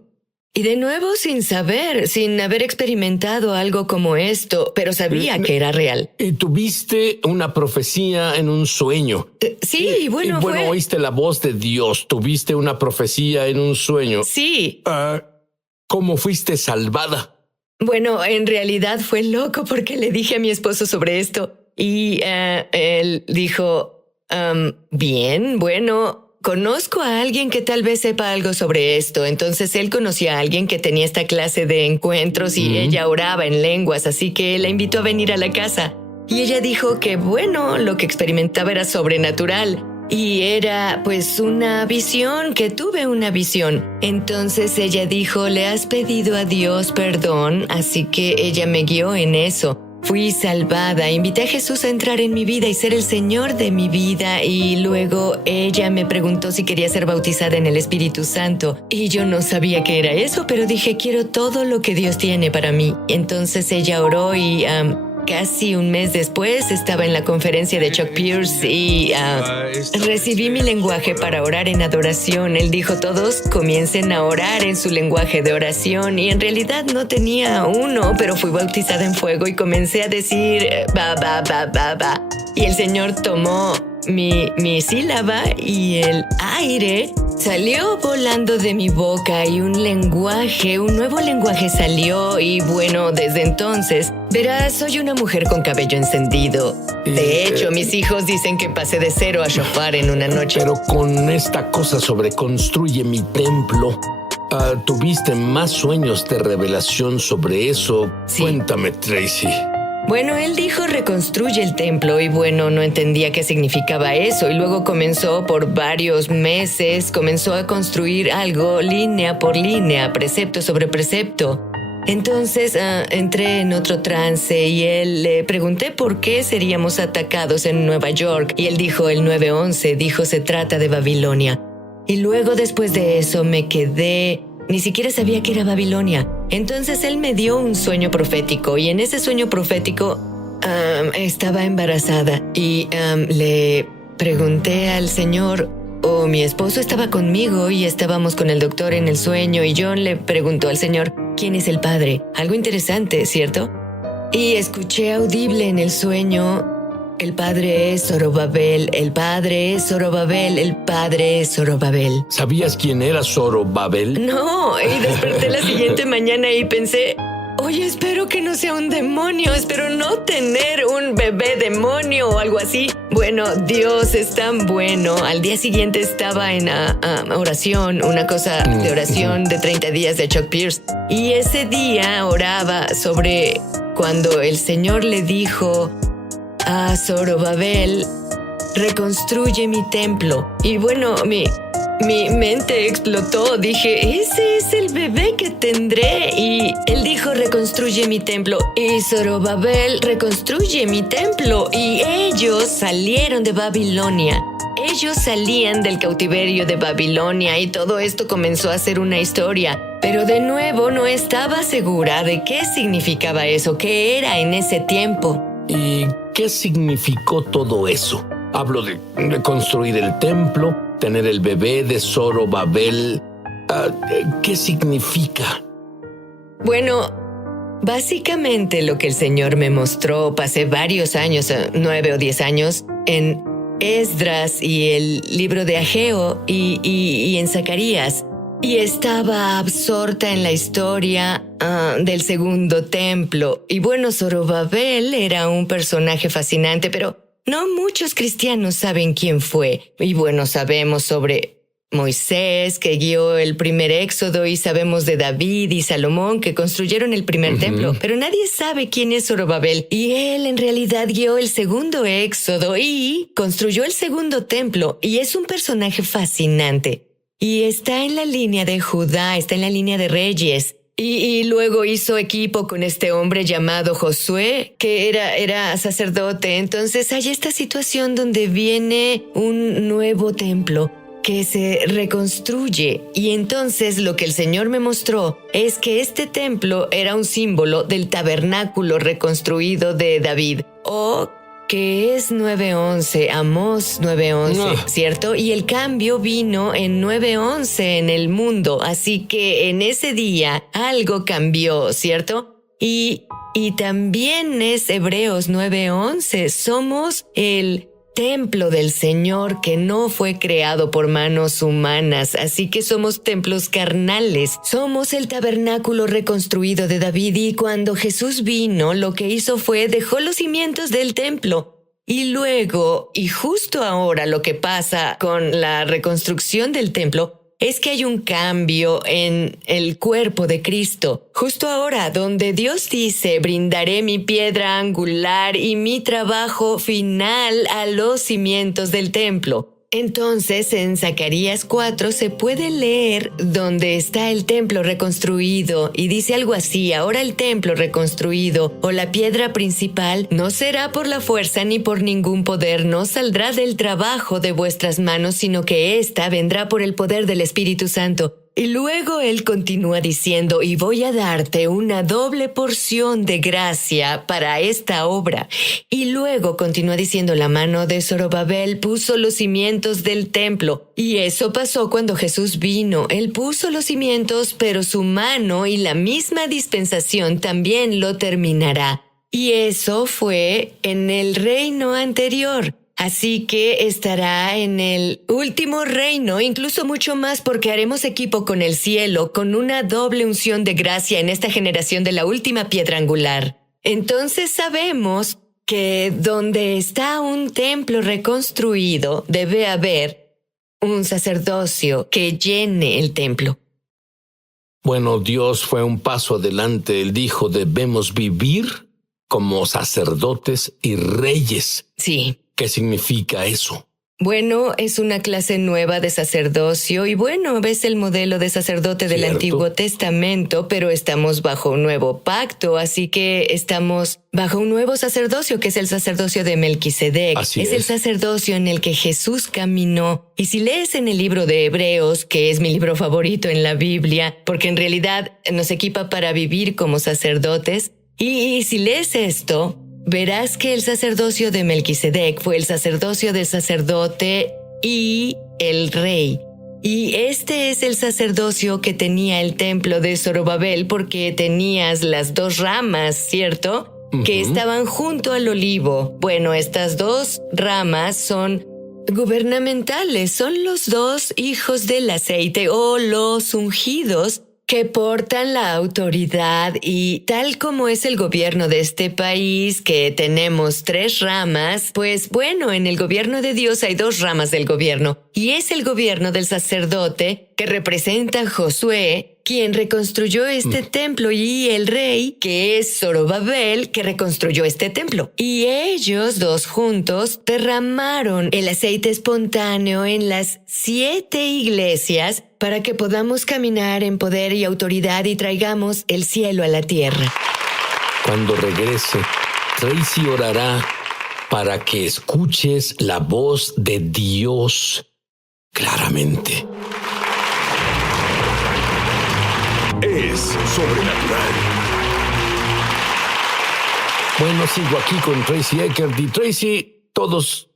Y de nuevo sin saber, sin haber experimentado algo como esto, pero sabía que era real. Y tuviste una profecía en un sueño. Sí, bueno, fue... oíste la voz de Dios, tuviste una profecía en un sueño. Sí. ¿Cómo fuiste salvada? Bueno, en realidad fue loco porque le dije a mi esposo sobre esto y él dijo... bien, bueno, conozco a alguien que tal vez sepa algo sobre esto. Entonces él conocía a alguien que tenía esta clase de encuentros y ella oraba en lenguas, así que la invitó a venir a la casa. Y ella dijo que, bueno, lo que experimentaba era sobrenatural. Y era, pues, una visión, que tuve una visión. Entonces ella dijo, le has pedido a Dios perdón, así que ella me guió en eso. Fui salvada, invité a Jesús a entrar en mi vida y ser el Señor de mi vida y luego ella me preguntó si quería ser bautizada en el Espíritu Santo y yo no sabía qué era eso, pero dije quiero todo lo que Dios tiene para mí. Entonces ella oró y casi un mes después estaba en la conferencia de Chuck Pierce y recibí mi lenguaje para orar en adoración. Él dijo, todos comiencen a orar en su lenguaje de oración y en realidad no tenía uno, pero fui bautizada en fuego y comencé a decir ba, ba, ba, ba, ba. Y el Señor tomó mi sílaba y el aire salió volando de mi boca y un nuevo lenguaje salió y bueno, desde entonces, verás, soy una mujer con cabello encendido. De hecho, mis hijos dicen que pasé de 0 a shofar en una noche. Pero con esta cosa sobre construye mi templo, ¿tuviste más sueños de revelación sobre eso? Sí. Cuéntame, Tracy. Bueno, él dijo reconstruye el templo y bueno, no entendía qué significaba eso y luego comenzó por varios meses, comenzó a construir algo línea por línea, precepto sobre precepto. Entonces entré en otro trance y le pregunté por qué seríamos atacados en Nueva York y él dijo el 911, dijo se trata de Babilonia. Y luego después de eso me quedé, ni siquiera sabía que era Babilonia. Entonces él me dio un sueño profético y en ese sueño profético estaba embarazada y le pregunté al Señor, mi esposo estaba conmigo y estábamos con el doctor en el sueño y John le preguntó al Señor, ¿quién es el padre? Algo interesante, ¿cierto? Y escuché audible en el sueño, el padre es Zorobabel, el padre es Zorobabel, el padre es Zorobabel. ¿Sabías quién era Zorobabel? No, y desperté la siguiente mañana y pensé, Oye, espero que no sea un demonio, espero no tener un bebé demonio o algo así. Bueno, Dios es tan bueno. Al día siguiente estaba en oración, una cosa de oración de 30 días de Chuck Pierce. Y ese día oraba sobre cuando el Señor le dijo a Zorobabel, reconstruye mi templo. Y bueno, mi mente explotó. Dije, ese es el bebé que tendré. Y él dijo, reconstruye mi templo. Y Zorobabel, reconstruye mi templo. Y ellos salieron de Babilonia. Ellos salían del cautiverio de Babilonia y todo esto comenzó a ser una historia. Pero de nuevo no estaba segura de qué significaba eso, qué era en ese tiempo. ¿Y qué significó todo eso? Hablo de reconstruir el templo, tener el bebé de Zorobabel. ¿Qué significa? Bueno, básicamente lo que el Señor me mostró, pasé varios años, 9 o 10 años, en Esdras y el libro de Ageo y en Zacarías. Y estaba absorta en la historia del segundo templo. Y bueno, Zorobabel era un personaje fascinante, pero no muchos cristianos saben quién fue. Y bueno, sabemos sobre Moisés, que guió el primer éxodo, y sabemos de David y Salomón, que construyeron el primer templo. Pero nadie sabe quién es Zorobabel. Y él en realidad guió el segundo éxodo y construyó el segundo templo. Y es un personaje fascinante. Y está en la línea de Judá, está en la línea de Reyes. Y luego hizo equipo con este hombre llamado Josué, que era sacerdote. Entonces hay esta situación donde viene un nuevo templo que se reconstruye. Y entonces lo que el Señor me mostró es que este templo era un símbolo del tabernáculo reconstruido de David, o que es 9:11, Amós 9:11, ¿cierto? Y el cambio vino en 9:11 en el mundo, así que en ese día algo cambió, ¿cierto? Y también es Hebreos 9:11, somos el templo del Señor que no fue creado por manos humanas, así que somos templos carnales, somos el tabernáculo reconstruido de David. Y cuando Jesús vino, lo que hizo fue dejó los cimientos del templo. Y luego, y justo ahora, lo que pasa con la reconstrucción del templo es que hay un cambio en el cuerpo de Cristo. Justo ahora, donde Dios dice, brindaré mi piedra angular y mi trabajo final a los cimientos del templo. Entonces, en Zacarías 4 se puede leer donde está el templo reconstruido y dice algo así: ahora el templo reconstruido o la piedra principal no será por la fuerza ni por ningún poder, no saldrá del trabajo de vuestras manos, sino que ésta vendrá por el poder del Espíritu Santo. Y luego él continúa diciendo, y voy a darte una doble porción de gracia para esta obra. Y luego continúa diciendo, la mano de Zorobabel puso los cimientos del templo. Y eso pasó cuando Jesús vino. Él puso los cimientos, pero su mano y la misma dispensación también lo terminará. Y eso fue en el reino anterior. Así que estará en el último reino, incluso mucho más, porque haremos equipo con el cielo, con una doble unción de gracia en esta generación de la última piedra angular. Entonces sabemos que donde está un templo reconstruido, debe haber un sacerdocio que llene el templo. Bueno, Dios fue un paso adelante. Él dijo, debemos vivir como sacerdotes y reyes. Sí. ¿Qué significa eso? Bueno, es una clase nueva de sacerdocio y bueno, ves el modelo de sacerdote del Antiguo Testamento, pero estamos bajo un nuevo pacto, así que estamos bajo un nuevo sacerdocio que es el sacerdocio de Melquisedec. Así es el sacerdocio en el que Jesús caminó. Y si lees en el libro de Hebreos, que es mi libro favorito en la Biblia, porque en realidad nos equipa para vivir como sacerdotes, y si lees esto, verás que el sacerdocio de Melquisedec fue el sacerdocio del sacerdote y el rey. Y este es el sacerdocio que tenía el templo de Zorobabel, porque tenías las dos ramas, ¿cierto? Que estaban junto al olivo. Bueno, estas dos ramas son gubernamentales, son los dos hijos del aceite o los ungidos que portan la autoridad y tal como es el gobierno de este país, que tenemos 3 ramas, pues bueno, en el gobierno de Dios hay 2 ramas del gobierno y es el gobierno del sacerdote que representa a Josué, quien reconstruyó este templo, y el rey, que es Zorobabel, que reconstruyó este templo. Y ellos 2 juntos derramaron el aceite espontáneo en las 7 iglesias para que podamos caminar en poder y autoridad y traigamos el cielo a la tierra. Cuando regrese, Tracy orará para que escuches la voz de Dios claramente. Es sobrenatural. Bueno, sigo aquí con Tracy Eckert. Y Tracy, todos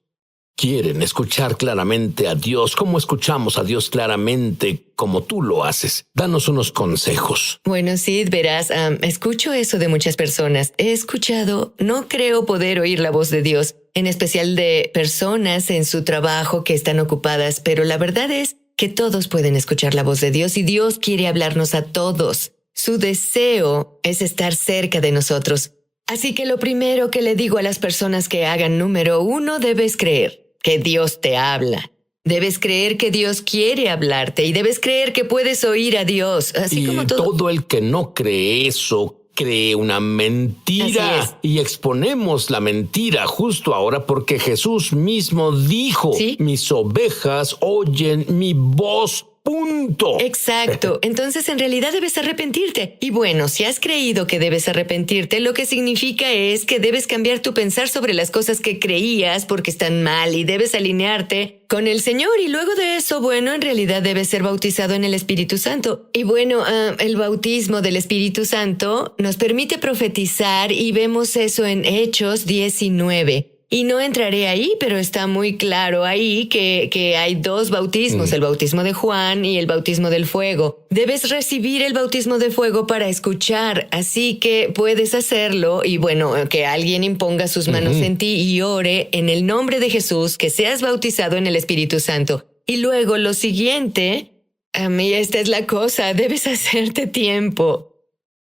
quieren escuchar claramente a Dios. ¿Cómo escuchamos a Dios claramente como tú lo haces? Danos unos consejos. Bueno, Sid, verás, escucho eso de muchas personas. He escuchado, no creo poder oír la voz de Dios, en especial de personas en su trabajo que están ocupadas, pero la verdad es que todos pueden escuchar la voz de Dios y Dios quiere hablarnos a todos. Su deseo es estar cerca de nosotros. Así que lo primero que le digo a las personas que hagan, número 1, debes creer que Dios te habla. Debes creer que Dios quiere hablarte y debes creer que puedes oír a Dios. Así como todo el que no cree eso cree una mentira. Así es. Y exponemos la mentira justo ahora porque Jesús mismo dijo, ¿Sí? Mis ovejas oyen mi voz. Punto. Exacto. Entonces, en realidad debes arrepentirte. Y bueno, si has creído que debes arrepentirte, lo que significa es que debes cambiar tu pensar sobre las cosas que creías porque están mal y debes alinearte con el Señor. Y luego de eso, bueno, en realidad debes ser bautizado en el Espíritu Santo. Y bueno, el bautismo del Espíritu Santo nos permite profetizar y vemos eso en Hechos 19. Y no entraré ahí, pero está muy claro ahí que hay 2 bautismos, el bautismo de Juan y el bautismo del fuego. Debes recibir el bautismo de fuego para escuchar, así que puedes hacerlo y bueno, que alguien imponga sus manos en ti y ore en el nombre de Jesús, que seas bautizado en el Espíritu Santo. Y luego lo siguiente, a mí esta es la cosa, debes hacerte tiempo.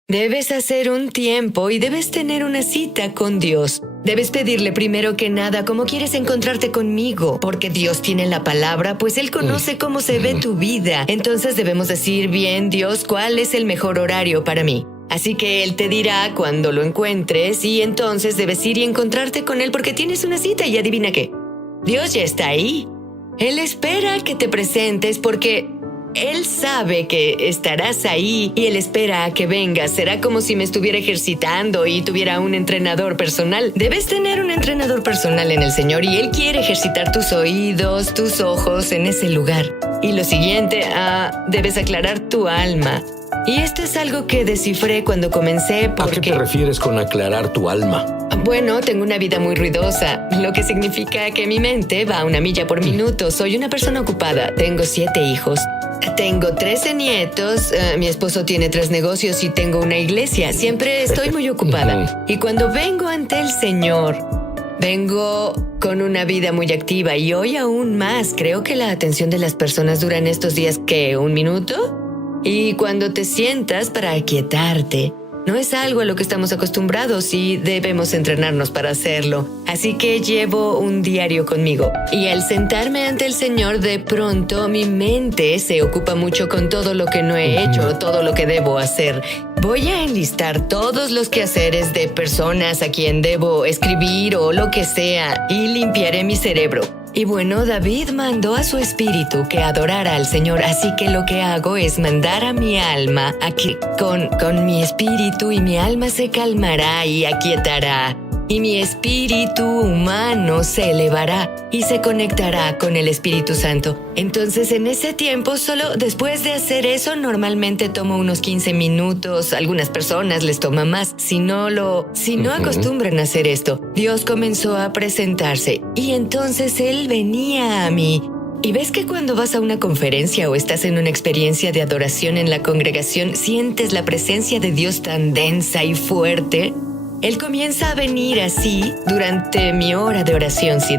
Debes hacer un tiempo y debes tener una cita con Dios. Debes pedirle primero que nada cómo quieres encontrarte conmigo, porque Dios tiene la palabra, pues Él conoce cómo se ve tu vida. Entonces debemos decir, bien, Dios, ¿cuál es el mejor horario para mí? Así que Él te dirá cuando lo encuentres y entonces debes ir y encontrarte con Él porque tienes una cita y adivina qué. Dios ya está ahí. Él espera que te presentes porque Él sabe que estarás ahí y Él espera a que vengas. Será como si me estuviera ejercitando y tuviera un entrenador personal. Debes tener un entrenador personal en el Señor y Él quiere ejercitar tus oídos, tus ojos en ese lugar. Y lo siguiente, debes aclarar tu alma. Y esto es algo que descifré cuando comencé porque... ¿A qué te refieres con aclarar tu alma? Bueno, tengo una vida muy ruidosa, lo que significa que mi mente va a 1 milla por minuto. Soy una persona ocupada, tengo 7 hijos. Tengo 13 nietos, mi esposo tiene 3 negocios y tengo una iglesia. Siempre estoy muy ocupada. Y cuando vengo ante el Señor, vengo con una vida muy activa y hoy aún más. Creo que la atención de las personas dura en estos días, ¿qué? ¿1 minuto? Y cuando te sientas para aquietarte, no es algo a lo que estamos acostumbrados y debemos entrenarnos para hacerlo. Así que llevo un diario conmigo. Y al sentarme ante el Señor, de pronto mi mente se ocupa mucho con todo lo que no he hecho, todo lo que debo hacer. Voy a enlistar todos los quehaceres de personas a quien debo escribir o lo que sea y limpiaré mi cerebro. Y bueno, David mandó a su espíritu que adorara al Señor, así que lo que hago es mandar a mi alma a que con mi espíritu y mi alma se calmará y aquietará. Y mi espíritu humano se elevará y se conectará con el Espíritu Santo. Entonces, en ese tiempo, solo después de hacer eso, normalmente tomo unos 15 minutos. Algunas personas les toma más. Si no acostumbran a hacer esto, Dios comenzó a presentarse y entonces Él venía a mí. Y ves que cuando vas a una conferencia o estás en una experiencia de adoración en la congregación, sientes la presencia de Dios tan densa y fuerte. Él comienza a venir así durante mi hora de oración, Sid.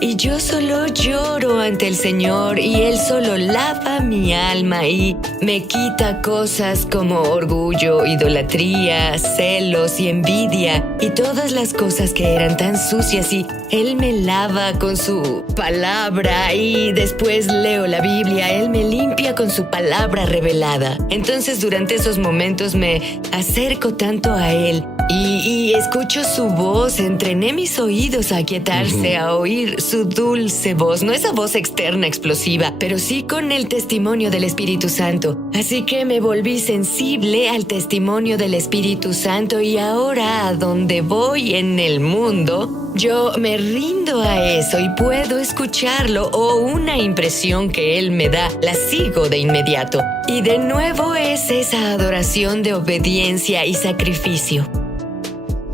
Y yo solo lloro ante el Señor y Él solo lava mi alma y me quita cosas como orgullo, idolatría, celos y envidia y todas las cosas que eran tan sucias, y Él me lava con su palabra y después leo la Biblia. Él me limpia con su palabra revelada. Entonces durante esos momentos me acerco tanto a Él y escucho su voz. Entrené mis oídos a aquietarse, a oír su dulce voz, no esa voz externa explosiva, pero sí con el testimonio del Espíritu Santo. Así que me volví sensible al testimonio del Espíritu Santo, y ahora a donde voy en el mundo, yo me rindo a eso y puedo escucharlo, o una impresión que Él me da, la sigo de inmediato. Y de nuevo es esa adoración de obediencia y sacrificio.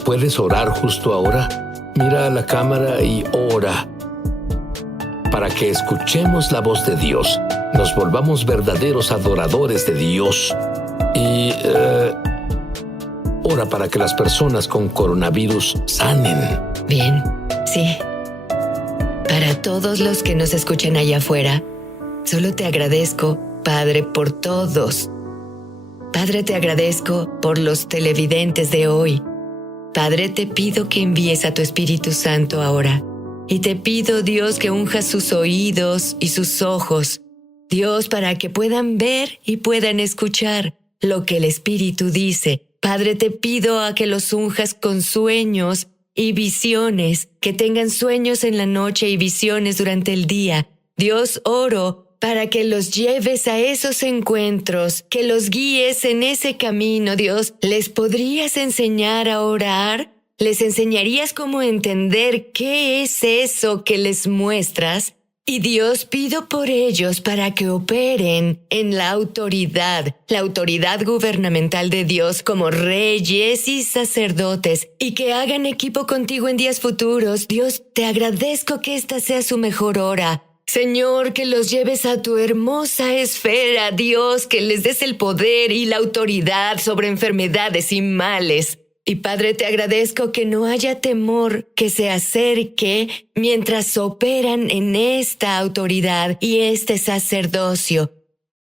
¿Puedes orar justo ahora? Mira a la cámara y ora para que escuchemos la voz de Dios, nos volvamos verdaderos adoradores de Dios. Y ora para que las personas con coronavirus sanen. Bien, sí. Para todos los que nos escuchan allá afuera, solo te agradezco, Padre, por todos. Padre, te agradezco por los televidentes de hoy. Padre, te pido que envíes a tu Espíritu Santo ahora. Y te pido, Dios, que unjas sus oídos y sus ojos, Dios, para que puedan ver y puedan escuchar lo que el Espíritu dice. Padre, te pido a que los unjas con sueños y visiones, que tengan sueños en la noche y visiones durante el día. Dios, oro para que los lleves a esos encuentros, que los guíes en ese camino, Dios. ¿Les podrías enseñar a orar? ¿Les enseñarías cómo entender qué es eso que les muestras? Y Dios, pido por ellos para que operen en la autoridad gubernamental de Dios como reyes y sacerdotes, y que hagan equipo contigo en días futuros. Dios, te agradezco que esta sea su mejor hora. Señor, que los lleves a tu hermosa esfera, Dios, que les des el poder y la autoridad sobre enfermedades y males. Y Padre, te agradezco que no haya temor que se acerque mientras operan en esta autoridad y este sacerdocio.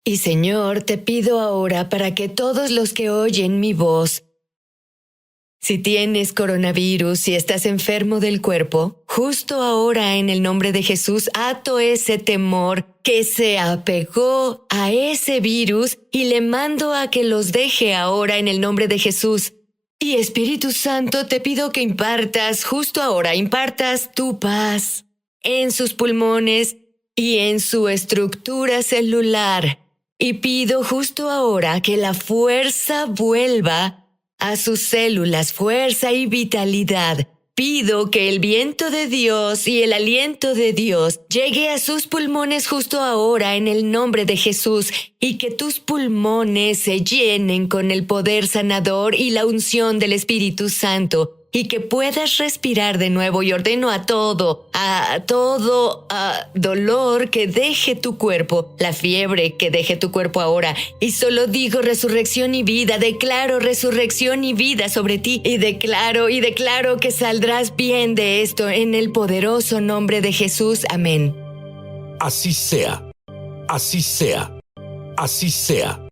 Y Señor, te pido ahora para que todos los que oyen mi voz, si tienes coronavirus, si estás enfermo del cuerpo, justo ahora en el nombre de Jesús, ato ese temor que se apegó a ese virus y le mando a que los deje ahora en el nombre de Jesús. Y Espíritu Santo, te pido que impartas justo ahora, impartas tu paz en sus pulmones y en su estructura celular. Y pido justo ahora que la fuerza vuelva a sus células, fuerza y vitalidad. Pido que el viento de Dios y el aliento de Dios llegue a sus pulmones justo ahora en el nombre de Jesús, y que tus pulmones se llenen con el poder sanador y la unción del Espíritu Santo, y que puedas respirar de nuevo. Y ordeno a todo dolor que deje tu cuerpo, la fiebre que deje tu cuerpo ahora. Y solo digo resurrección y vida, declaro resurrección y vida sobre ti, y declaro que saldrás bien de esto en el poderoso nombre de Jesús. Amén. Así sea, así sea, así sea.